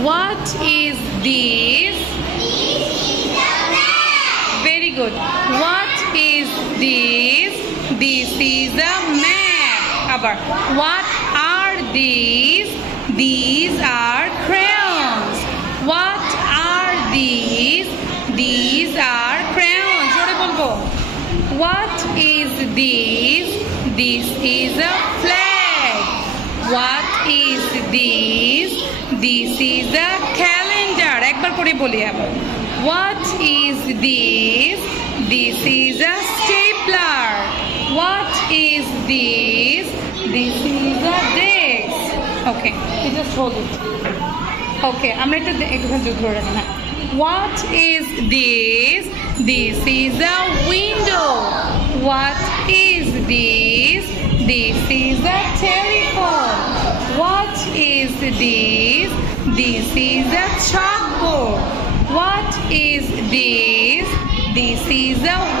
What is this? Very good. What is this? This is a map. Abar. What are these? These are crayons. What are these? These are crayons. Jore bolbo. What is this? This is a flag. What is this? This is a calendar. Ekbar pore boli abar. What is this? This is a stapler. What is this? This is a desk. Okay, you just hold it. Okay, I'm ready to What is this? This is a window. What is this? This is a telephone. What is this? This is a chalkboard. What is this? This is a